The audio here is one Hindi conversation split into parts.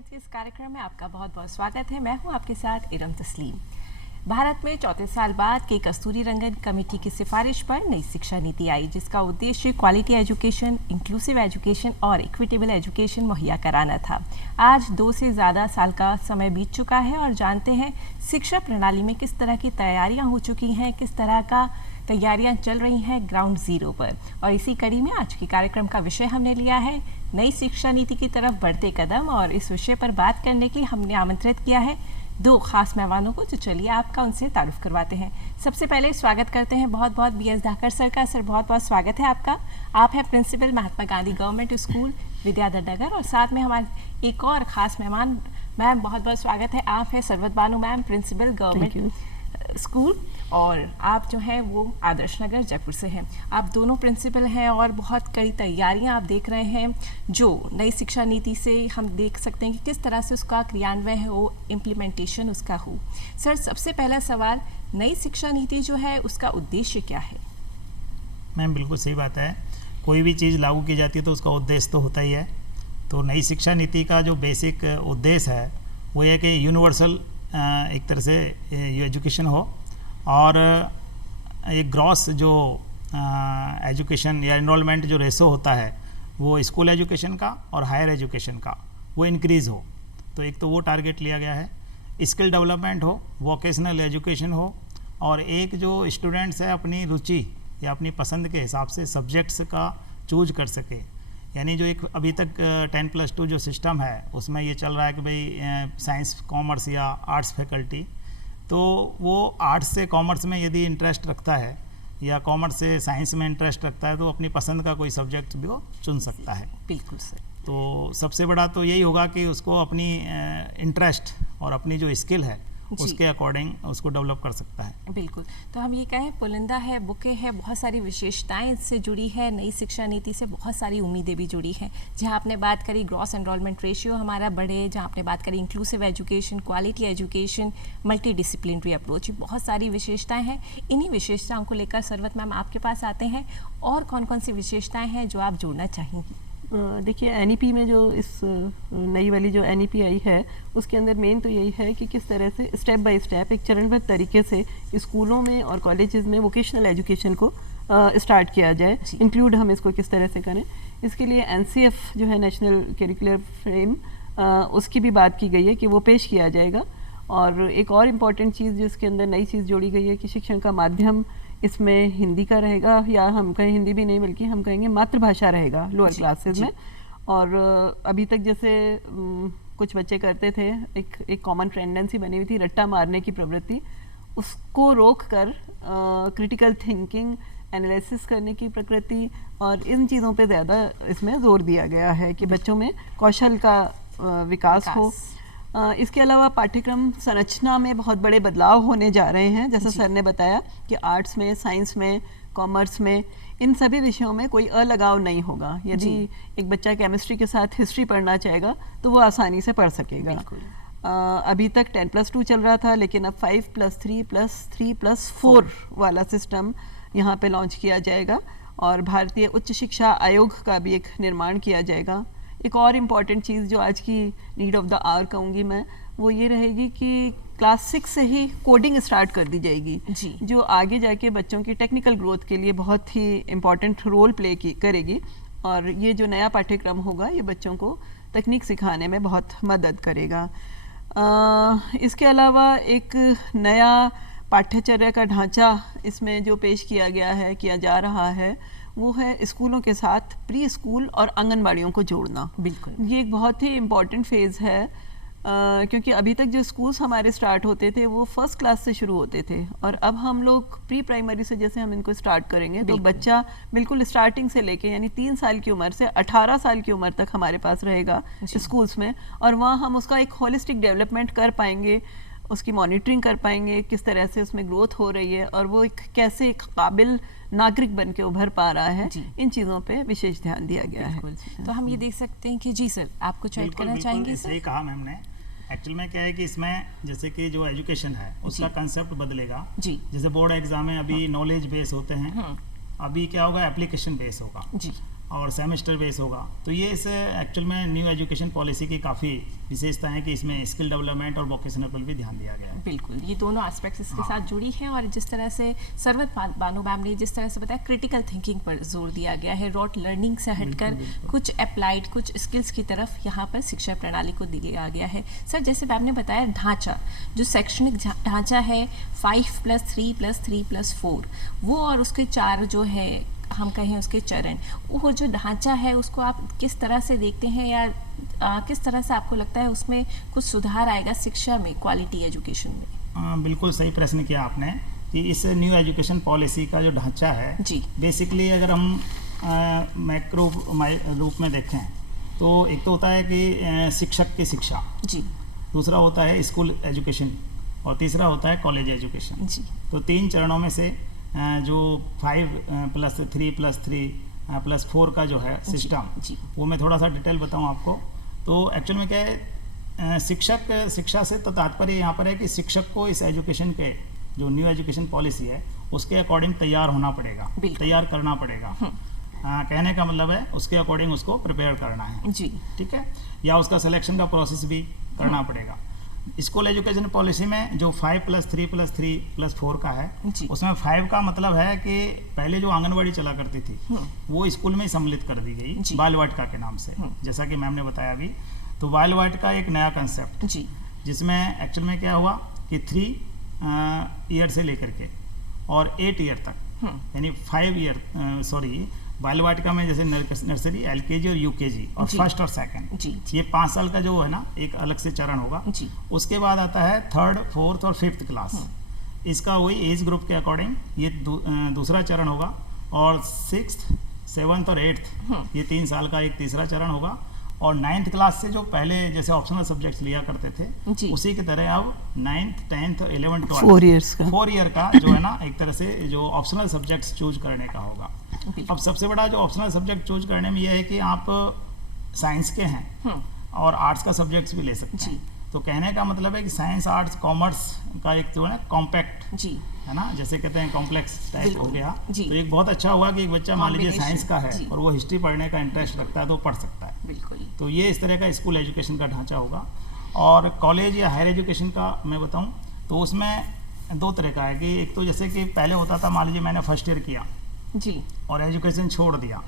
भारत के इस कार्यक्रम में आपका बहुत बहुत स्वागत है। मैं हूं आपके साथ इरम तस्लीम। भारत में 34 साल बाद के कस्तूरी रंगन कमेटी की सिफारिश पर नई शिक्षा नीति आई, जिसका उद्देश्य क्वालिटी एजुकेशन, इंक्लूसिव एजुकेशन और इक्विटेबल एजुकेशन मुहैया कराना था। आज 2 से ज़्यादा साल का समय बीत चुका है और जानते हैं शिक्षा प्रणाली में किस तरह की तैयारियां हो चुकी हैं, किस तरह का तैयारियां चल रही हैं ग्राउंड जीरो पर। और इसी कड़ी में आज के कार्यक्रम का विषय हमने लिया है नई शिक्षा नीति की तरफ बढ़ते कदम, और इस विषय पर बात करने के लिए हमने आमंत्रित किया है 2 खास मेहमानों को। तो चलिए आपका उनसे तारुफ करवाते हैं। सबसे पहले स्वागत करते हैं बहुत बहुत BS धाकर सर का। सर बहुत बहुत स्वागत है आपका। आप हैं principal Mahatma Gandhi government school Vidyadhar Nagar, और साथ में हमारे एक और खास मेहमान मैम, बहुत बहुत स्वागत है। आप हैं Sarwat Bano ma'am, principal government school, और आप जो हैं वो आदर्श नगर जयपुर से हैं। आप दोनों प्रिंसिपल हैं और बहुत कई तैयारियां आप देख रहे हैं जो नई शिक्षा नीति से हम देख सकते हैं कि किस तरह से उसका क्रियान्वयन हो, इम्प्लीमेंटेशन उसका हो। सर सबसे पहला सवाल, नई शिक्षा नीति जो है उसका उद्देश्य क्या है? मैम बिल्कुल सही बात है। कोई भी चीज़ लागू की जाती है तो उसका उद्देश्य तो होता ही है। तो नई शिक्षा नीति का जो बेसिक उद्देश्य है वो ये कि यूनिवर्सल एक तरह से एजुकेशन हो, और एक ग्रॉस जो एजुकेशन या एनरोलमेंट जो रेशो होता है वो स्कूल एजुकेशन का और हायर एजुकेशन का वो इंक्रीज़ हो। तो एक तो वो टारगेट लिया गया है। स्किल डेवलपमेंट हो, वोकेशनल एजुकेशन हो, और एक जो स्टूडेंट्स है अपनी रुचि या अपनी पसंद के हिसाब से सब्जेक्ट्स का चूज कर सके। यानी जो एक अभी तक 10+2 जो सिस्टम है उसमें ये चल रहा है कि भाई साइंस कॉमर्स या आर्ट्स फैकल्टी, तो वो आर्ट्स से कॉमर्स में यदि इंटरेस्ट रखता है या कॉमर्स से साइंस में इंटरेस्ट रखता है तो अपनी पसंद का कोई सब्जेक्ट भी वो चुन सकता है। बिल्कुल सर। तो सबसे बड़ा तो यही होगा कि उसको अपनी इंटरेस्ट और अपनी जो स्किल है उसके अकॉर्डिंग उसको डेवलप कर सकता है। बिल्कुल। तो हम ये कहें पुलिंदा है, बुके है, बहुत सारी विशेषताएं इससे जुड़ी है। नई शिक्षा नीति से बहुत सारी उम्मीदें भी जुड़ी हैं। जहां आपने बात करी ग्रॉस एनरोलमेंट रेशियो हमारा बढ़े, जहां आपने बात करी inclusive education, quality education, multi disciplinary approach, बहुत सारी विशेषताएं हैं। इन्हीं विशेषताओं को लेकर सरवत मैम आपके पास आते हैं, और कौन कौन सी विशेषताएं हैं जो आप जोड़ना चाहेंगी? देखिए NEP में जो इस नई वाली जो NEP आई है उसके अंदर मेन तो यही है कि किस तरह से स्टेप बाय स्टेप एक चरणबद्ध तरीके से स्कूलों में और कॉलेजेस में वोकेशनल एजुकेशन को स्टार्ट किया जाए। इंक्लूड हम इसको किस तरह से करें, इसके लिए NCF जो है नेशनल करिकुलर फ्रेम, उसकी भी बात की गई है कि वो पेश किया जाएगा। और एक और इम्पॉर्टेंट चीज़ जिसके अंदर नई चीज़ जोड़ी गई है कि शिक्षण का माध्यम इसमें हिंदी का रहेगा, या हम कहें हिंदी भी नहीं बल्कि हम कहेंगे मातृभाषा रहेगा लोअर क्लासेस में। और अभी तक जैसे कुछ बच्चे करते थे, एक कॉमन टेंडेंसी बनी हुई थी रट्टा मारने की प्रवृत्ति, उसको रोक कर क्रिटिकल थिंकिंग, एनालिसिस करने की प्रकृति और इन चीज़ों पे ज़्यादा इसमें जोर दिया गया है कि बच्चों में कौशल का विकास हो। इसके अलावा पाठ्यक्रम संरचना में बहुत बड़े बदलाव होने जा रहे हैं। जैसा सर ने बताया कि आर्ट्स में, साइंस में, कॉमर्स में, इन सभी विषयों में कोई अलगाव नहीं होगा। यदि एक बच्चा केमिस्ट्री के साथ हिस्ट्री पढ़ना चाहेगा तो वो आसानी से पढ़ सकेगा। अभी तक 10+2 चल रहा था, लेकिन अब 5+3+3+4 वाला सिस्टम यहाँ पे लॉन्च किया जाएगा, और भारतीय उच्च शिक्षा आयोग का भी एक निर्माण किया जाएगा। एक और इम्पॉर्टेंट चीज़ जो आज की नीड ऑफ द आवर कहूँगी मैं, वो ये रहेगी कि क्लास 6 से ही कोडिंग स्टार्ट कर दी जाएगी जी, जो आगे जाके बच्चों की टेक्निकल ग्रोथ के लिए बहुत ही इम्पॉर्टेंट रोल प्ले करेगी। और ये जो नया पाठ्यक्रम होगा ये बच्चों को तकनीक सिखाने में बहुत मदद करेगा। इसके अलावा एक नया पाठ्यचर्या का ढांचा इसमें जो पेश किया जा रहा है वो है स्कूलों के साथ प्री स्कूल और आंगनबाड़ियों को जोड़ना। बिल्कुल, ये एक बहुत ही इम्पॉर्टेंट फेज़ है, क्योंकि अभी तक जो स्कूल्स हमारे स्टार्ट होते थे वो फर्स्ट क्लास से शुरू होते थे, और अब हम लोग प्री प्राइमरी से जैसे हम इनको स्टार्ट करेंगे तो बच्चा बिल्कुल स्टार्टिंग से लेके यानी 3 साल की उम्र से 18 साल की उम्र तक हमारे पास रहेगा स्कूल्स में, और वहाँ हम उसका एक होलिस्टिक डेवलपमेंट कर पाएंगे, उसकी मॉनिटरिंग कर पाएंगे किस तरह से उसमें ग्रोथ हो रही है और वो कैसे एक काबिल नागरिक बन के उभर पा रहा है। इन चीज़ों पे विशेष ध्यान दिया गया है। तो हम ये देख सकते हैं कि जी सर आप कुछ ऐड करना चाहेंगे? सही कहा मैम ने। एक्चुअल में क्या है कि इसमें जैसे कि जो एजुकेशन है उसका कंसेप्ट बदलेगा जी। जैसे बोर्ड एग्जाम में अभी नॉलेज बेस होते हैं, अभी क्या होगा एप्लीकेशन बेस होगा जी। और सेमेस्टर बेस होगा। तो ये इस एक्चुअल में न्यू एजुकेशन पॉलिसी की काफ़ी विशेषता है कि इसमें स्किल डेवलपमेंट और वोकेशनल पर भी ध्यान दिया गया है। बिल्कुल, ये दोनों एस्पेक्ट्स इसके हाँ। साथ जुड़ी हैं। और जिस तरह से सरवत बानो मैम ने जिस तरह से बताया, क्रिटिकल थिंकिंग पर जोर दिया गया है, रॉट लर्निंग से हटकर कुछ अप्लाइड, कुछ स्किल्स की तरफ यहाँ पर शिक्षा प्रणाली को दिया गया है। सर, जैसे मैम ने बताया, ढांचा, जो शैक्षणिक ढांचा है 5+3+3+4, वो और उसके 4 जो है हम कहें उसके चरण, वो जो ढांचा है उसको आप किस तरह से देखते हैं, या किस तरह से आपको लगता है उसमें कुछ सुधार आएगा शिक्षा में, क्वालिटी एजुकेशन में? बिल्कुल सही प्रश्न किया आपने कि इस न्यू एजुकेशन पॉलिसी का जो ढांचा है जी, बेसिकली अगर हम मैक्रो रूप में देखें तो एक तो होता है कि शिक्षक की शिक्षा जी, दूसरा होता है स्कूल एजुकेशन और तीसरा होता है कॉलेज एजुकेशन। जी, तो 3 चरणों में से जो 5+3+3+4 का जो है सिस्टम, जी, वो मैं थोड़ा सा डिटेल बताऊं आपको। तो एक्चुअल में क्या है, शिक्षा से तो तात्पर्य यहाँ पर है कि शिक्षक को इस एजुकेशन के जो न्यू एजुकेशन पॉलिसी है उसके अकॉर्डिंग तैयार होना पड़ेगा, तैयार करना पड़ेगा। कहने का मतलब है उसके अकॉर्डिंग उसको प्रिपेयर करना है जी, ठीक है, या उसका सिलेक्शन का प्रोसेस भी करना पड़ेगा। स्कूल एजुकेशन पॉलिसी में जो 5+3+3+4 का है, उसमें 5 का मतलब है कि पहले जो आंगनवाड़ी चला करती थी वो स्कूल में ही सम्मिलित कर दी गई बाल वाटिका के नाम से, जैसा कि मैम ने बताया अभी। तो बाल वाटिका एक नया कंसेप्ट जिसमें एक्चुअल में क्या हुआ कि 3 ईयर से लेकर के और 8 ईयर तक, यानी 5 ईयर बाल वाटिका में जैसे नर्सरी, एलकेजी और यूकेजी और फर्स्ट और सेकंड, ये 5 साल का जो है ना एक अलग से चरण होगा। उसके बाद आता है 3rd, 4th और 5th क्लास, इसका वही एज ग्रुप के अकॉर्डिंग ये दूसरा चरण होगा। और 6th, 7th और 8th ये 3 साल का एक तीसरा चरण होगा। और 9th क्लास से जो पहले जैसे ऑप्शनल सब्जेक्ट्स लिया करते थे उसी की तरह अब 9th, 10th और 11th, 12 4 ईयर का जो है ना एक तरह से जो ऑप्शनल सब्जेक्ट्स चूज करने का होगा। अब सबसे बड़ा जो ऑप्शनल सब्जेक्ट चूज करने में यह है कि आप साइंस के हैं और आर्ट्स का सब्जेक्ट्स भी ले सकते हैं। तो कहने का मतलब है कि साइंस, आर्ट्स, कॉमर्स का एक जो है कॉम्पैक्ट है ना, जैसे कहते हैं कॉम्प्लेक्स टाइप हो गया। तो एक बहुत अच्छा हुआ कि एक बच्चा मान लीजिए साइंस का है और वो हिस्ट्री पढ़ने का इंटरेस्ट रखता है तो पढ़ सकता है। तो ये इस तरह का स्कूल एजुकेशन का ढांचा होगा। और कॉलेज या हायर एजुकेशन का मैं बताऊं तो उसमें 2 तरह का है कि एक तो जैसे कि पहले होता था, मान लीजिए मैंने फर्स्ट ईयर किया और एजुकेशन छोड़ दिया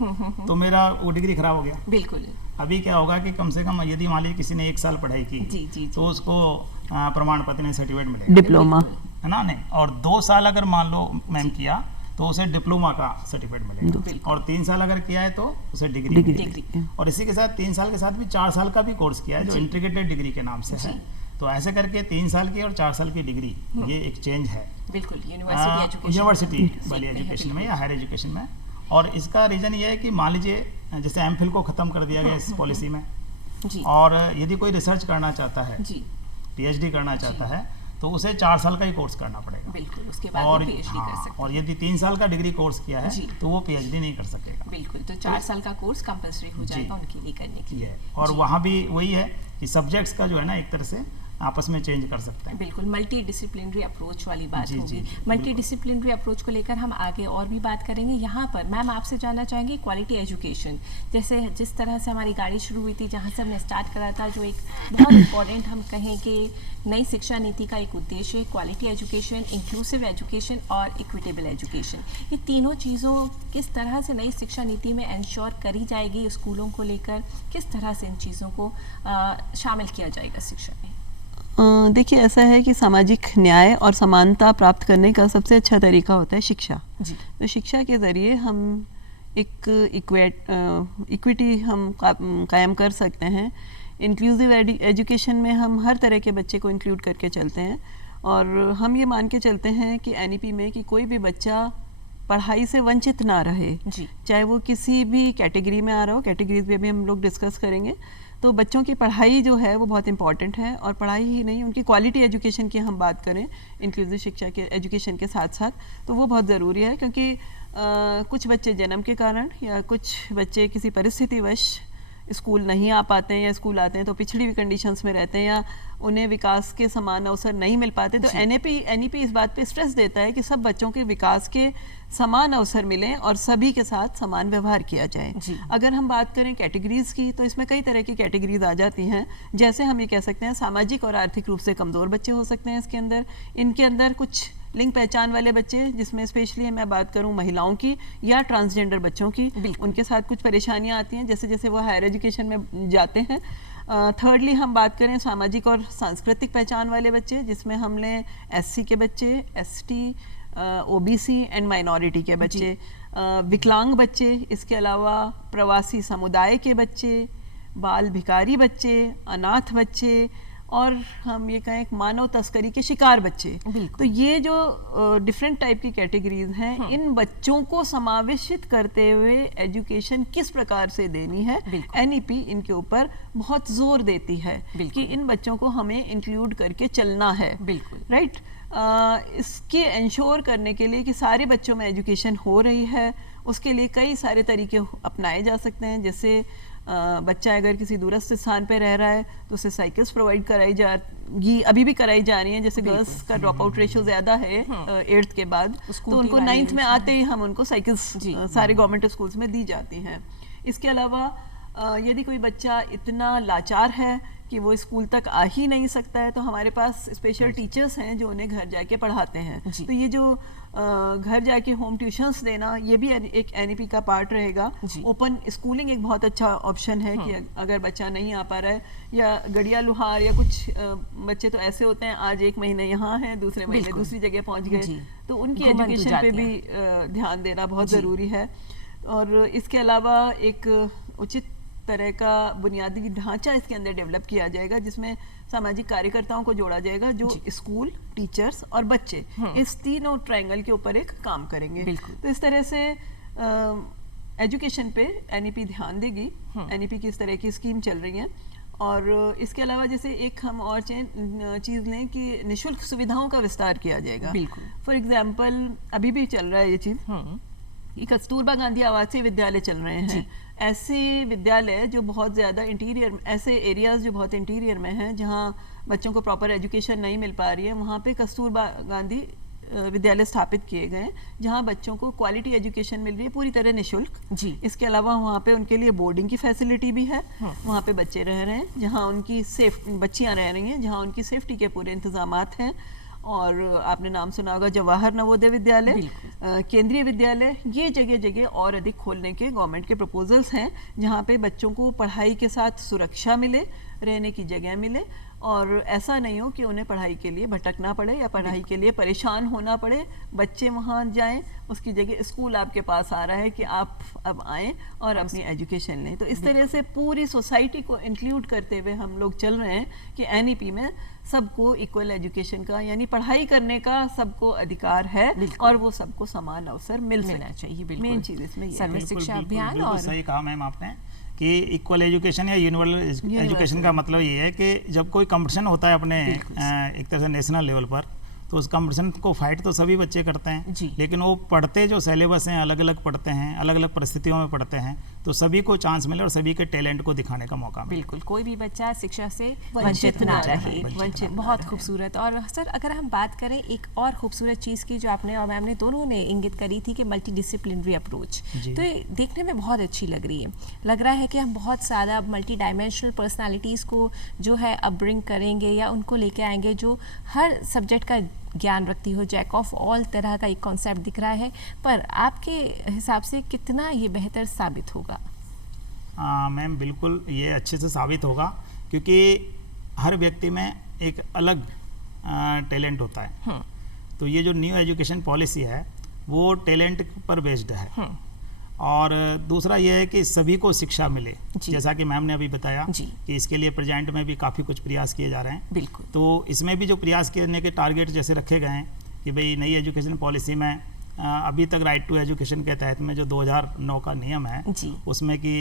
तो मेरा वो डिग्री खराब हो गया। बिल्कुल। अभी क्या होगा कि कम से कम यदि मान लीजिए किसी ने 1 साल पढ़ाई की तो उसको प्रमाण पत्र नहीं, सर्टिफिकेट मिलेगा, डिप्लोमा है ना, नहीं। और 2 साल अगर मान लो मैम किया तो उसे डिप्लोमा का सर्टिफिकेट मिलेगा। और 3 साल अगर किया है तो उसे डिग्री मिलेगी। और इसी के साथ 3 साल के साथ भी 4 साल का भी कोर्स किया है जो इंटीग्रेटेड डिग्री के नाम से है। तो ऐसे करके 3 साल की और 4 साल की डिग्री, ये एक चेंज है बिल्कुल यूनिवर्सिटी वाली एजुकेशन में या हायर एजुकेशन में। और इसका रीज़न ये है कि मान लीजिए जैसे एमफिल को ख़त्म कर दिया गया इस पॉलिसी में, और यदि कोई रिसर्च करना चाहता है, पीएचडी करना चाहता है तो उसे 4 साल का ही कोर्स करना पड़ेगा। बिल्कुल, उसके बाद और पीएचडी कर सकते हैं। और यदि 3 साल का डिग्री कोर्स किया है तो वो पीएचडी नहीं कर सकेगा। बिल्कुल, तो 4 साल का कोर्स कंपलसरी हो जाएगा उनके लिए करने के लिए। और वहाँ भी वही है कि सब्जेक्ट्स का जो है ना एक तरह से आपस में चेंज कर सकते हैं। बिल्कुल, मल्टी डिसिप्लिनरी अप्रोच वाली बात होगी। मल्टी डिसिप्लिनरी अप्रोच को लेकर हम आगे और भी बात करेंगे। यहाँ पर मैम आपसे जानना चाहेंगे क्वालिटी एजुकेशन, जैसे जिस तरह से हमारी गाड़ी शुरू हुई थी, जहाँ से हमने स्टार्ट करा था, जो एक बहुत इम्पॉर्टेंट हम कहें कि नई शिक्षा नीति का एक उद्देश्य है क्वालिटी एजुकेशन, इंक्लूसिव एजुकेशन और इक्विटेबल एजुकेशन। ये तीनों चीज़ों किस तरह से नई शिक्षा नीति में इंश्योर करी जाएगी स्कूलों को लेकर, किस तरह से इन चीज़ों को शामिल किया जाएगा शिक्षा में? देखिए, ऐसा है कि सामाजिक न्याय और समानता प्राप्त करने का सबसे अच्छा तरीका होता है शिक्षा। तो शिक्षा के ज़रिए हम एक इक्विटी हम कायम कर सकते हैं। इंक्लूसिव एजुकेशन में हम हर तरह के बच्चे को इंक्लूड करके चलते हैं और हम ये मान के चलते हैं कि एनईपी में कि कोई भी बच्चा पढ़ाई से वंचित ना रहे, चाहे वो किसी भी कैटेगरी में आ रहा हो। कैटेगरीज में भी हम लोग डिस्कस करेंगे। तो बच्चों की पढ़ाई जो है वो बहुत इंपॉर्टेंट है, और पढ़ाई ही नहीं, उनकी क्वालिटी एजुकेशन की हम बात करें इंक्लूसिव शिक्षा के एजुकेशन के साथ साथ, तो वो बहुत ज़रूरी है। क्योंकि कुछ बच्चे जन्म के कारण या कुछ बच्चे किसी परिस्थितिवश स्कूल नहीं आ पाते हैं या स्कूल आते हैं तो पिछड़ी हुई कंडीशंस में रहते हैं या उन्हें विकास के समान अवसर नहीं मिल पाते, तो एनईपी इस बात पे स्ट्रेस देता है कि सब बच्चों के विकास के समान अवसर मिलें और सभी के साथ समान व्यवहार किया जाए। अगर हम बात करें कैटेगरीज की तो इसमें कई तरह की कैटेगरीज आ जाती हैं। जैसे हम ये कह सकते हैं सामाजिक और आर्थिक रूप से कमज़ोर बच्चे हो सकते हैं इसके अंदर। इनके अंदर कुछ लिंग पहचान वाले बच्चे, जिसमें स्पेशली मैं बात करूं महिलाओं की या ट्रांसजेंडर बच्चों की, उनके साथ कुछ परेशानियां आती हैं जैसे जैसे वो हायर एजुकेशन में जाते हैं। थर्डली हम बात करें सामाजिक और सांस्कृतिक पहचान वाले बच्चे, जिसमें हम लें एससी के बच्चे, एसटी, ओबीसी एंड माइनॉरिटी के बच्चे, विकलांग बच्चे, इसके अलावा प्रवासी समुदाय के बच्चे, बाल भिखारी बच्चे, अनाथ बच्चे और हम ये कहें मानव तस्करी के शिकार बच्चे। तो ये जो डिफरेंट टाइप की कैटेगरीज हैं, इन बच्चों को समावेशित करते हुए एजुकेशन किस प्रकार से देनी है, एनईपी इनके ऊपर बहुत जोर देती है कि इन बच्चों को हमें इंक्लूड करके चलना है। राइट। इसके इंश्योर करने के लिए कि सारे बच्चों में एजुकेशन हो रही है, उसके लिए कई सारे तरीके अपनाए जा सकते हैं। जैसे बच्चा अगर किसी दूरस्थ स्थान पे रह रहा है तो उसे साइकिल्स प्रोवाइड कराई जाएगी, अभी भी कराई जा रही हैं। जैसे गर्ल्स का ड्रॉप आउट रेशियो ज़्यादा है 8th के बाद, तो उनको 9th में आते ही हम उनको साइकिल्स सारे गवर्नमेंट स्कूल्स में दी जाती हैं। इसके अलावा यदि कोई बच्चा इतना लाचार है कि वो स्कूल तक आ ही नहीं सकता है, तो हमारे पास स्पेशल टीचर्स हैं जो उन्हें घर जाके पढ़ाते हैं। तो ये जो घर जाके होम ट्यूशन्स देना, ये भी एक एनईपी का पार्ट रहेगा। ओपन स्कूलिंग एक बहुत अच्छा ऑप्शन है कि अगर बच्चा नहीं आ पा रहा है, या गड़िया लुहार या कुछ बच्चे तो ऐसे होते हैं आज एक महीने यहाँ हैं, दूसरे महीने दूसरी जगह पहुँच गए, तो उनकी एजुकेशन पे भी ध्यान देना बहुत ज़रूरी है। और इसके अलावा एक उचित तरह का बुनियादी ढांचा इसके अंदर डेवलप किया जाएगा, जिसमें सामाजिक कार्यकर्ताओं को जोड़ा जाएगा जो स्कूल, टीचर्स और बच्चे, इस तीनों ट्रायंगल के ऊपर एक काम करेंगे। तो इस तरह से एजुकेशन पे एनईपी ध्यान देगी। एनईपी की इस तरह की स्कीम चल रही है। और इसके अलावा जैसे एक हम और चीज़ लें कि निःशुल्क सुविधाओं का विस्तार किया जाएगा। फॉर एग्जाम्पल अभी भी चल रहा है ये चीज़, कस्तूरबा गांधी आवासीय विद्यालय चल रहे हैं। ऐसे विद्यालय जो बहुत ज़्यादा इंटीरियर, ऐसे एरियाज़ जो बहुत इंटीरियर में हैं, जहाँ बच्चों को प्रॉपर एजुकेशन नहीं मिल पा रही है, वहाँ पे कस्तूरबा गांधी विद्यालय स्थापित किए गए, जहाँ बच्चों को क्वालिटी एजुकेशन मिल रही है पूरी तरह निःशुल्क। इसके अलावा वहाँ पे उनके लिए बोर्डिंग की फैसिलिटी भी है। वहाँ पे बच्चे रह रहे हैं, जहाँ उनकी बच्चियाँ रह रही हैं, जहाँ उनकी सेफ्टी के पूरे इंतजामात हैं। और आपने नाम सुना होगा जवाहर नवोदय विद्यालय, केंद्रीय विद्यालय, ये जगह जगह और अधिक खोलने के गवर्नमेंट के प्रपोजल्स हैं, जहाँ पे बच्चों को पढ़ाई के साथ सुरक्षा मिले, रहने की जगह मिले, और ऐसा नहीं हो कि उन्हें पढ़ाई के लिए भटकना पड़े या पढ़ाई के लिए परेशान होना पड़े। बच्चे वहाँ जाएं, उसकी जगह स्कूल आपके पास आ रहा है कि आप अब आएँ और अपनी एजुकेशन लें। तो इस तरह से पूरी सोसाइटी को इंक्लूड करते हुए हम लोग चल रहे हैं कि एनईपी में सबको इक्वल एजुकेशन का, यानी पढ़ाई करने का सबको अधिकार है और वो सबको समान अवसर मिलना चाहिए। मेन चीज़ इसमें सर्व शिक्षा अभियान। और सही कहा मैम आपने कि इक्वल एजुकेशन या यूनिवर्सल एजुकेशन का मतलब ये है कि जब कोई कंपटीशन होता है अपने एक तरह से नेशनल लेवल पर, तो उस कंपटीशन को फाइट तो सभी बच्चे करते हैं, लेकिन वो पढ़ते जो सिलेबस हैं अलग अलग पढ़ते हैं, अलग अलग परिस्थितियों में पढ़ते हैं, तो सभी को चांस मिले और सभी के टैलेंट को दिखाने का मौका मिले। बिल्कुल, कोई भी बच्चा शिक्षा से वंचित ना रहे। बहुत खूबसूरत। और सर अगर हम बात करें एक और खूबसूरत चीज़ की जो आपने और मैम ने दोनों ने इंगित करी थी कि मल्टी डिसिप्लिनरी अप्रोच, तो ये देखने में बहुत अच्छी लग रही है। लग रहा है कि हम बहुत सारा मल्टी डायमेंशनल पर्सनालिटीज़ को जो है अब ब्रिंग करेंगे या उनको लेके आएंगे जो हर सब्जेक्ट का ज्ञान रखती हो, जैक ऑफ ऑल तरह का एक कॉन्सेप्ट दिख रहा है। पर आपके हिसाब से कितना ये बेहतर साबित होगा? मैम बिल्कुल ये अच्छे से साबित होगा, क्योंकि हर व्यक्ति में एक अलग टैलेंट होता है। तो ये जो न्यू एजुकेशन पॉलिसी है वो टैलेंट पर बेस्ड है। और दूसरा ये है कि सभी को शिक्षा मिले, जैसा कि मैम ने अभी बताया कि इसके लिए प्रेजेंट में भी काफ़ी कुछ प्रयास किए जा रहे हैं। बिल्कुल। तो इसमें भी जो प्रयास करने के टारगेट जैसे रखे गए हैं कि भाई नई एजुकेशन पॉलिसी में अभी तक राइट टू एजुकेशन के तहत में जो 2009 का नियम है उसमें कि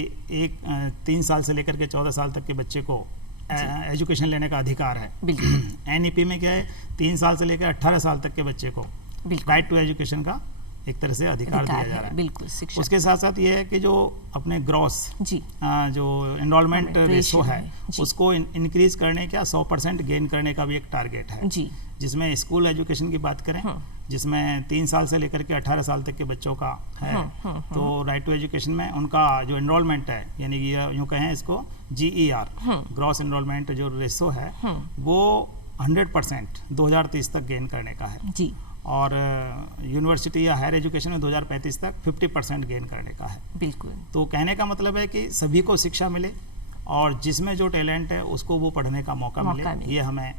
3 साल से लेकर के 14 साल तक के बच्चे को एजुकेशन लेने का अधिकार है। एनईपी में क्या है, 3 साल से लेकर 18 साल तक के बच्चे को राइट टू एजुकेशन का एक तरह से अधिकार दिया जा रहा है। बिल्कुल, शिक्षा। उसके साथ साथ ये है कि जो अपने ग्रॉस जी जो एनरोलमेंट रेशो है जी। उसको इंक्रीज करने का 100% गेन करने का भी एक टारगेट है जी। जिसमें स्कूल एजुकेशन की बात करें जिसमें 3 साल से लेकर के 18 साल तक के बच्चों का है तो राइट टू एजुकेशन में उनका जो एनरोलमेंट है यानी कि यूँ कहें इसको GER ग्रॉस एनरोलमेंट जो रेशो है वो 100% 2030 तक गेन करने का है जी। और यूनिवर्सिटी या हायर एजुकेशन में 2035 तक 50% गेन करने का है। बिल्कुल। तो कहने का मतलब है कि सभी को शिक्षा मिले और जिसमें जो टैलेंट है उसको वो पढ़ने का मौका मिले। ये हमें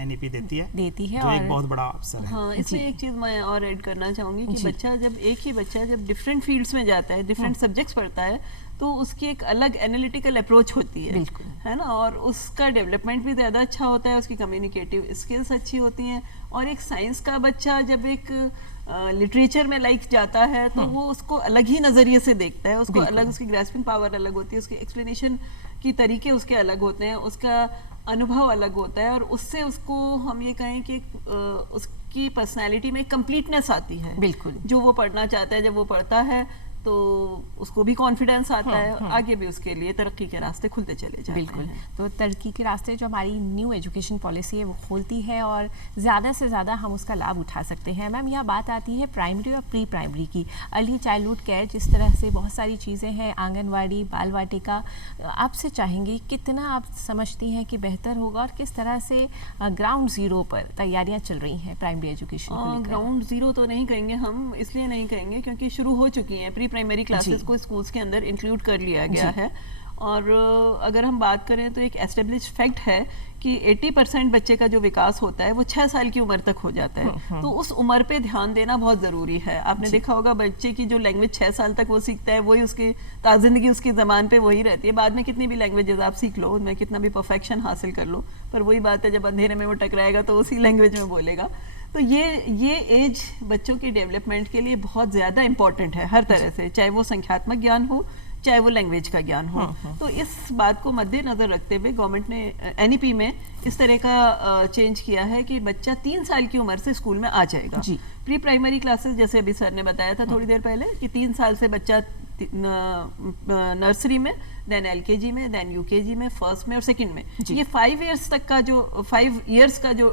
NEP देती है जो और एक बहुत बड़ा अवसर है। हाँ, इसमें एक चीज़ मैं और ऐड करना चाहूँगी कि बच्चा जब डिफरेंट फील्ड्स में जाता है, डिफरेंट सब्जेक्ट्स पढ़ता है, तो उसकी एक अलग एनालिटिकल अप्रोच होती है, है ना, और उसका डेवलपमेंट भी ज़्यादा अच्छा होता है, उसकी कम्युनिकेटिव स्किल्स अच्छी होती हैं। और एक साइंस का बच्चा जब एक लिटरेचर में जाता है तो वो उसको अलग ही नज़रिए से देखता है, उसको अलग, उसकी ग्रास्पिंग पावर अलग होती है, उसकी एक्सप्लेनेशन की तरीके उसके अलग होते हैं, उसका अनुभव अलग होता है और उससे उसको हम ये कहें कि उसकी पर्सनैलिटी में कंप्लीटनेस आती है। बिल्कुल। जो वो पढ़ना चाहता है, जब वो पढ़ता है तो उसको भी कॉन्फिडेंस आता है, आगे भी उसके लिए तरक्की के रास्ते खुलते चले जाते बिल्कुल हैं। तो तरक्की के रास्ते जो हमारी न्यू एजुकेशन पॉलिसी है वो खोलती है और ज़्यादा से ज़्यादा हम उसका लाभ उठा सकते हैं। मैम, यहाँ बात आती है प्राइमरी और प्री प्राइमरी की, अर्ली चाइल्डहुड केयर, जिस तरह से बहुत सारी चीज़ें हैं, आंगनवाड़ी, बाल वाटिका, आपसे चाहेंगे कितना आप समझती हैं कि बेहतर होगा और किस तरह से ग्राउंड ज़ीरो पर तैयारियाँ चल रही हैं प्राइमरी एजुकेशन को लेकर? ग्राउंड ज़ीरो तो नहीं कहेंगे हम, इसलिए नहीं कहेंगे क्योंकि शुरू हो चुकी हैं, प्री प्राइमरी क्लासेस को स्कूल्स के अंदर इंक्लूड कर लिया गया है। और अगर हम बात करें तो एक एस्टेब्लिश्ड फैक्ट है कि 80% बच्चे का जो विकास होता है वो 6 साल की उम्र तक हो जाता है। तो उस उम्र पे ध्यान देना बहुत ज़रूरी है। आपने देखा होगा बच्चे की जो लैंग्वेज 6 साल तक वो सीखता है, वही उसकी ताज़िंदगी उसकी ज़बान पे वही रहती है। बाद में कितनी भी लैंग्वेजेस आप सीख लो, उनमें कितना भी परफेक्शन हासिल कर लो, पर वही बात है जब अंधेरे में वो टकराएगा तो उसी लैंग्वेज में बोलेगा। तो ये एज बच्चों की डेवलपमेंट के लिए बहुत ज़्यादा इम्पॉर्टेंट है हर तरह से, चाहे वो संख्यात्मक ज्ञान हो, चाहे वो लैंग्वेज का ज्ञान हो। तो इस बात को मद्देनज़र रखते हुए गवर्नमेंट ने NEP में इस तरह का चेंज किया है कि बच्चा 3 साल की उम्र से स्कूल में आ जाएगा। प्री प्राइमरी क्लासेस जैसे अभी सर ने बताया था थोड़ी देर पहले कि 3 साल से बच्चा नर्सरी में, देन LKG में, देन UKG में, फर्स्ट में और सेकंड में, ये 5 इयर्स तक का जो 5 इयर्स का जो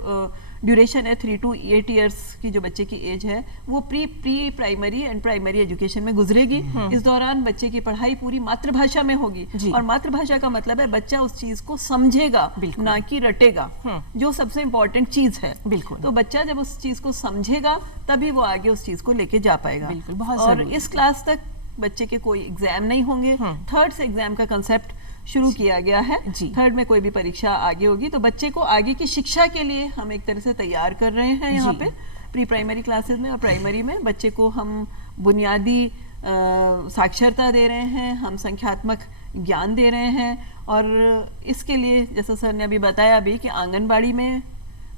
ड्यूरेशन है, 3 to 8 इयर्स की जो बच्चे की एज है, वो pre primary and primary education में गुजरेगी। इस दौरान बच्चे की पढ़ाई पूरी मातृभाषा में होगी और मातृभाषा का मतलब है बच्चा उस चीज को समझेगा, ना कि रटेगा, जो सबसे इम्पोर्टेंट चीज है। तो बच्चा जब उस चीज को समझेगा तभी वो आगे उस चीज को लेके जा पाएगा। और इस क्लास तक बच्चे के कोई एग्जाम नहीं होंगे। थर्ड से एग्जाम का कंसेप्ट शुरू किया गया है। थर्ड में कोई भी परीक्षा आगे होगी तो बच्चे को आगे की शिक्षा के लिए हम एक तरह से तैयार कर रहे हैं। यहाँ पे प्री प्राइमरी क्लासेस में और प्राइमरी में बच्चे को हम बुनियादी साक्षरता दे रहे हैं, हम संख्यात्मक ज्ञान दे रहे हैं। और इसके लिए जैसा सर ने अभी बताया अभी कि आंगनबाड़ी में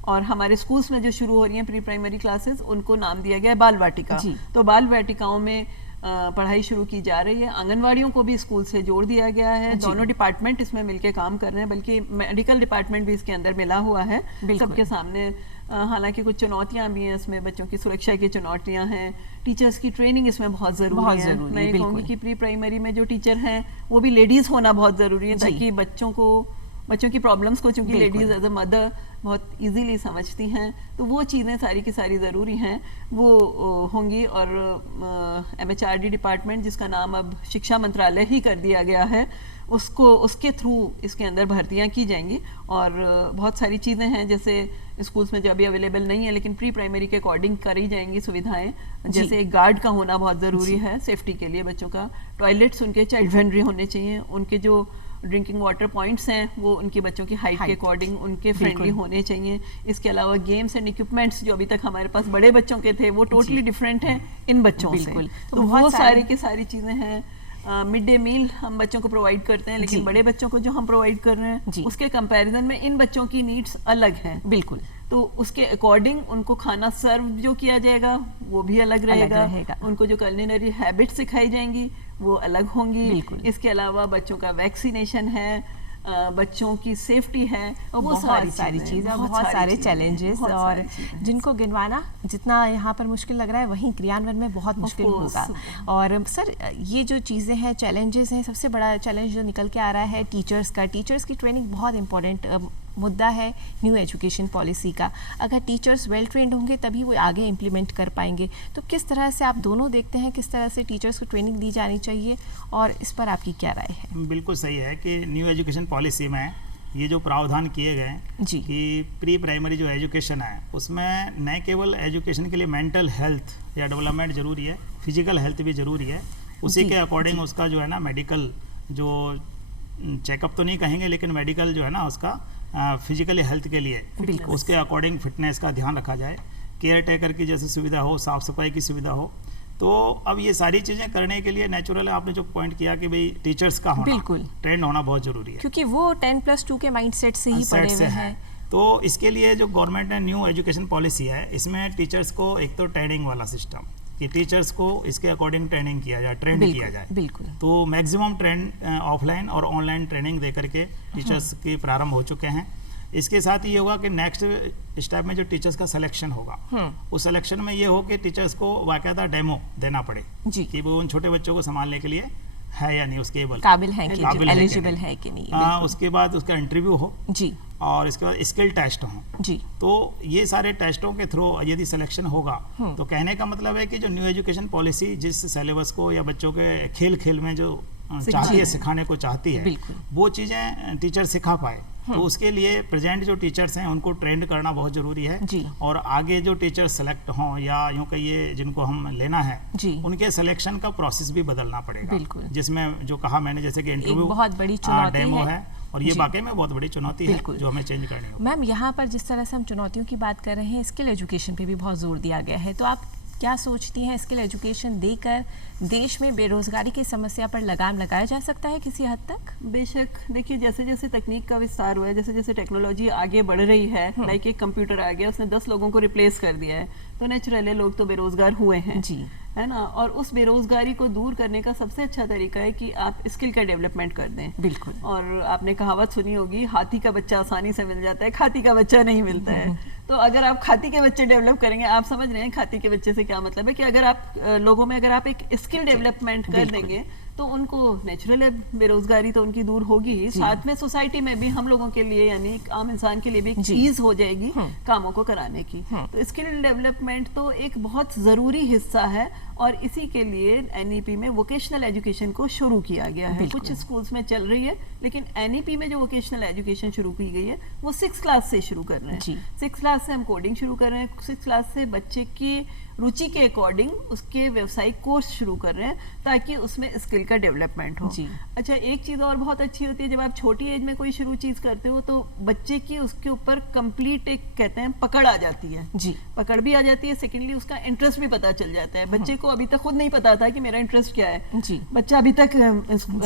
और हमारे स्कूल्स में जो शुरू हो रही हैं प्री प्राइमरी क्लासेस, उनको नाम दिया गया है बाल वाटिका। तो बाल वाटिकाओं में पढ़ाई शुरू की जा रही है। आंगनवाड़ियों को भी स्कूल से जोड़ दिया गया है। दोनों डिपार्टमेंट इसमें मिलके काम कर रहे हैं, बल्कि मेडिकल डिपार्टमेंट भी इसके अंदर मिला हुआ है सबके सामने। हालांकि कुछ चुनौतियां भी हैं इसमें, बच्चों की सुरक्षा की चुनौतियां हैं, टीचर्स की ट्रेनिंग इसमें बहुत ज़रूरी है। मैं कहूँगी कि प्री प्राइमरी में जो टीचर हैं वो भी लेडीज़ होना बहुत ज़रूरी है, ताकि बच्चों की प्रॉब्लम्स को, चूंकि लेडीज एज अ मदर बहुत इजीली समझती हैं, तो वो चीज़ें सारी की सारी ज़रूरी हैं, वो होंगी। और MHRD डिपार्टमेंट, जिसका नाम अब शिक्षा मंत्रालय ही कर दिया गया है, उसके थ्रू इसके अंदर भर्तियां की जाएंगी। और बहुत सारी चीज़ें हैं जैसे स्कूल्स में जो अभी अवेलेबल नहीं है लेकिन प्री प्राइमरी के अकॉर्डिंग करी जाएंगी सुविधाएं, जैसे एक गार्ड का होना बहुत ज़रूरी है सेफ्टी के लिए बच्चों का। टॉयलेट्स उनके चाइल्ड फ्रेंडली होने चाहिए, उनके जो ड्रिंकिंग वाटर पॉइंट्स हैं वो उनके बच्चों की हाइट के अकॉर्डिंग उनके फ्रेंडली होने चाहिए। इसके अलावा गेम्स एंड इक्विपमेंट्स जो अभी तक हमारे पास बड़े बच्चों के थे वो टोटली डिफरेंट हैं इन बच्चों से। तो वो सारी की सारी चीज़ें हैं। मिड डे मील हम बच्चों को प्रोवाइड करते हैं, लेकिन बड़े बच्चों को जो हम प्रोवाइड कर रहे हैं उसके कंपैरिजन में इन बच्चों की नीड्स अलग हैं। बिल्कुल। तो उसके अकॉर्डिंग उनको खाना सर्व जो किया जाएगा वो भी अलग रहेगा। उनको जो कल्निनरी हैबिट सिखाई जाएंगी वो अलग होंगी। इसके अलावा बच्चों का वैक्सीनेशन है, बच्चों की सेफ्टी है, वो बहुत सारी चीज़ें और बहुत सारे चैलेंजेस, और जिनको गिनवाना जितना यहाँ पर मुश्किल लग रहा है वहीं क्रियान्वयन में बहुत मुश्किल होगा। और सर ये जो चीज़ें हैं, चैलेंजेस हैं, सबसे बड़ा चैलेंज जो निकल के आ रहा है टीचर्स का। टीचर्स की ट्रेनिंग बहुत इंपॉर्टेंट मुद्दा है न्यू एजुकेशन पॉलिसी का। अगर टीचर्स वेल ट्रेंड होंगे तभी वो आगे इम्प्लीमेंट कर पाएंगे। तो किस तरह से आप दोनों देखते हैं, किस तरह से टीचर्स को ट्रेनिंग दी जानी चाहिए और इस पर आपकी क्या राय है? बिल्कुल सही है कि न्यू एजुकेशन पॉलिसी में ये जो प्रावधान किए गए जी कि प्री प्राइमरी जो एजुकेशन है उसमें न केवल एजुकेशन के लिए मेंटल हेल्थ या डेवलपमेंट ज़रूरी है, फिजिकल हेल्थ भी ज़रूरी है। उसी के अकॉर्डिंग उसका जो है ना मेडिकल जो चेकअप तो नहीं कहेंगे लेकिन मेडिकल जो है ना उसका फिजिकली हेल्थ के लिए उसके अकॉर्डिंग फिटनेस का ध्यान रखा जाए, केयर टेकर की जैसे सुविधा हो, साफ़ सफाई की सुविधा हो। तो अब ये सारी चीज़ें करने के लिए नेचुरल आपने जो पॉइंट किया कि भाई टीचर्स का होना, बिल्कुल ट्रेंड होना बहुत ज़रूरी है, क्योंकि वो 10+2 के माइंडसेट से ही पढ़े हुए हैं। तो इसके लिए जो गवर्नमेंट ने न्यू एजुकेशन पॉलिसी है इसमें टीचर्स को एक तो ट्रेनिंग वाला सिस्टम कि टीचर्स को इसके अकॉर्डिंग ट्रेनिंग किया जाए, ट्रेंड किया जाए। बिल्कुल। तो मैक्सिमम ट्रेंड ऑफलाइन और ऑनलाइन ट्रेनिंग दे करके टीचर्स के प्रारंभ हो चुके हैं। इसके साथ ये होगा कि नेक्स्ट स्टेप में जो टीचर्स का सिलेक्शन होगा उस सिलेक्शन में ये हो कि टीचर्स को बाकायदा डेमो देना पड़े जी कि वो उन छोटे बच्चों को संभालने के लिए है या नहीं, उसके काबिल है कि एलिजिबल है कि नहीं। उसके बाद उसका इंटरव्यू हो जी और इसके बाद स्किल टेस्ट हो जी। तो ये सारे टेस्टों के थ्रू यदि सिलेक्शन होगा तो कहने का मतलब है कि जो न्यू एजुकेशन पॉलिसी जिस सिलेबस को या बच्चों के खेल खेल में जो चाहती है, सिखाने को चाहती है, वो चीज़ें टीचर सिखा पाए। तो उसके लिए प्रेजेंट जो टीचर्स हैं उनको ट्रेंड करना बहुत ज़रूरी है जी। और आगे जो टीचर सेलेक्ट हों या यूँ कहिए जिनको हम लेना है जी। उनके सिलेक्शन का प्रोसेस भी बदलना पड़ेगा, जिसमें जो कहा मैंने जैसे कि इंटरव्यू बहुत बड़ी चुनौती डेमो है और ये वाकई में बहुत बड़ी चुनौती है जो हमें चेंज करनी होगी। मैम यहाँ पर जिस तरह से हम चुनौतियों की बात कर रहे हैं, स्किल एजुकेशन पे भी बहुत जोर दिया गया है, तो आप क्या सोचती हैं स्किल एजुकेशन देकर देश में बेरोजगारी की समस्या पर लगाम लगाया जा सकता है किसी हद तक? बेशक, देखिए जैसे जैसे तकनीक का विस्तार हुआ है, जैसे जैसे टेक्नोलॉजी आगे बढ़ रही है, लाइक एक कंप्यूटर आ गया उसने 10 लोगों को रिप्लेस कर दिया है, तो नेचुरली लोग तो बेरोजगार हुए हैं जी, है ना। और उस बेरोजगारी को दूर करने का सबसे अच्छा तरीका है कि आप स्किल का डेवलपमेंट कर दें। बिल्कुल। और आपने कहावत सुनी होगी, हाथी का बच्चा आसानी से मिल जाता है, खाती का बच्चा नहीं मिलता है। तो अगर आप खाती के बच्चे डेवलप करेंगे, आप समझ रहे हैं खाती के बच्चे से क्या मतलब है कि अगर आप लोगों में अगर आप एक स्किल डेवलपमेंट कर देंगे तो उनको नेचुरल बेरोजगारी तो उनकी दूर होगी ही, साथ में सोसाइटी में भी हम लोगों के लिए यानी आम इंसान के लिए भी एक चीज हो जाएगी कामों को कराने की। तो स्किल डेवलपमेंट तो एक बहुत ज़रूरी हिस्सा है और इसी के लिए एनईपी में वोकेशनल एजुकेशन को शुरू किया गया है। कुछ स्कूल्स में चल रही है लेकिन एनईपी में जो वोकेशनल एजुकेशन शुरू की गई है वो 6th क्लास से शुरू कर रहे हैं। 6th क्लास से हम कोडिंग शुरू कर रहे हैं, 6th क्लास से बच्चे की रुचि के अकॉर्डिंग उसके व्यावसायिक कोर्स शुरू कर रहे हैं ताकि उसमें स्किल का डेवलपमेंट हो। अच्छा, एक चीज़ और बहुत अच्छी होती है, जब आप छोटी एज में कोई शुरू चीज़ करते हो तो बच्चे की उसके ऊपर कंप्लीट एक कहते हैं पकड़ आ जाती है जी, पकड़ भी आ जाती है। सेकेंडली उसका इंटरेस्ट भी पता चल जाता है। बच्चे को अभी तक खुद नहीं पता था कि मेरा इंटरेस्ट क्या है जी। बच्चा अभी तक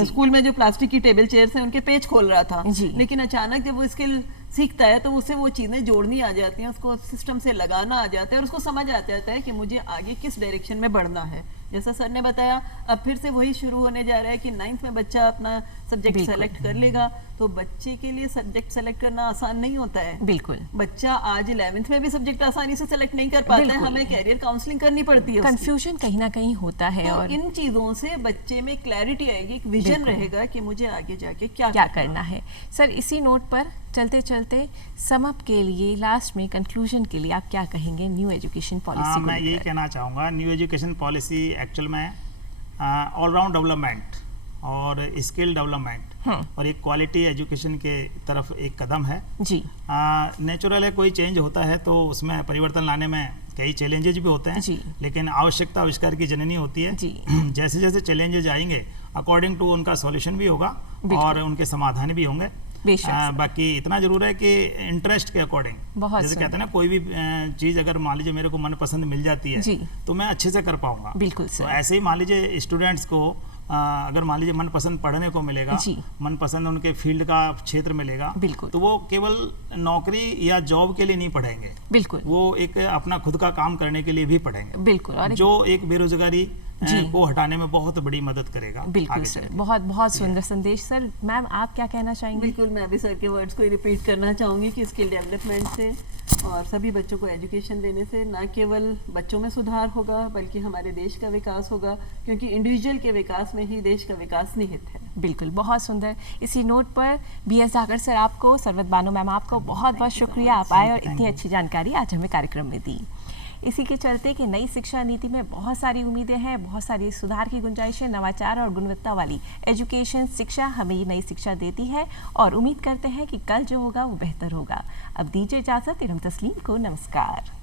स्कूल में जो प्लास्टिक की टेबल चेयर्स हैं उनके पेज खोल रहा था, लेकिन अचानक जब वो स्किल सीखता है तो उसे वो चीज़ें जोड़नी आ जाती हैं, उसको सिस्टम से लगाना आ जाता है और उसको समझ आ जाता है कि मुझे आगे किस डायरेक्शन में बढ़ना है। जैसा सर ने बताया, अब फिर से वही शुरू होने जा रहा है कि 9th में बच्चा अपना सब्जेक्ट सेलेक्ट कर लेगा, तो बच्चे के लिए सब्जेक्ट सेलेक्ट करना आसान नहीं होता है। बिल्कुल, बच्चा आज 11th में भी सब्जेक्ट आसानी से सेलेक्ट नहीं कर पाता है, हमें कैरियर काउंसलिंग करनी पड़ती है, कंफ्यूजन कहीं ना कहीं होता है। तो और इन चीज़ों से बच्चे में क्लैरिटी आएगी, एक विजन रहेगा कि मुझे आगे जाके क्या करना है। सर, इसी नोट पर चलते चलते समअप के लिए, लास्ट में कंक्लूजन के लिए आप क्या कहेंगे न्यू एजुकेशन पॉलिसी? मैं यही कहना चाहूँगा, न्यू एजुकेशन पॉलिसी एक्चुअल में ऑलराउंड डेवलपमेंट और स्किल डेवलपमेंट और एक क्वालिटी एजुकेशन के तरफ एक कदम है जी। नेचुरल है, कोई चेंज होता है तो उसमें परिवर्तन लाने में कई चैलेंजेस भी होते हैं जी। लेकिन आवश्यकता आविष्कार की जननी होती है जी। जैसे जैसे चैलेंजेस आएंगे अकॉर्डिंग टू उनका सॉल्यूशन भी होगा और उनके समाधान भी होंगे। बाकी इतना जरूर है कि इंटरेस्ट के अकॉर्डिंग, जैसे कहते हैं ना, कोई भी चीज़ अगर मान लीजिए मेरे को मनपसंद मिल जाती है तो मैं अच्छे से कर पाऊंगा। बिल्कुल तो ऐसे ही मान लीजिए स्टूडेंट्स को अगर मान लीजिए मनपसंद पढ़ने को मिलेगा, मनपसंद उनके फील्ड का क्षेत्र मिलेगा, तो वो केवल नौकरी या जॉब के लिए नहीं पढ़ेंगे, बिल्कुल वो एक अपना खुद का काम करने के लिए भी पढ़ेंगे। बिल्कुल। और जो एक बेरोजगारी को हटाने में बहुत बड़ी मदद करेगा। बिल्कुल आगे सर, चल के। बहुत बहुत सुंदर संदेश सर। मैम आप क्या कहना चाहेंगे? बिल्कुल, मैं भी सर के वर्ड्स को रिपीट करना चाहूँगी कि स्किल डेवलपमेंट से और सभी बच्चों को एजुकेशन देने से न केवल बच्चों में सुधार होगा बल्कि हमारे देश का विकास होगा, क्योंकि इंडिविजुअल के विकास में ही देश का विकास निहित है। बिल्कुल, बहुत सुंदर। इसी नोट पर BS धाकर सर आपको, सरवत बानो मैम आपको बहुत बहुत शुक्रिया, आप आए और इतनी अच्छी जानकारी आज हमें कार्यक्रम में दी। इसी के चलते कि नई शिक्षा नीति में बहुत सारी उम्मीदें हैं, बहुत सारी सुधार की गुंजाइश है, नवाचार और गुणवत्ता वाली एजुकेशन शिक्षा हमें ये नई शिक्षा देती है और उम्मीद करते हैं कि कल जो होगा वो बेहतर होगा। अब दीजिए इजाज़त, इरम तस्लीम को नमस्कार।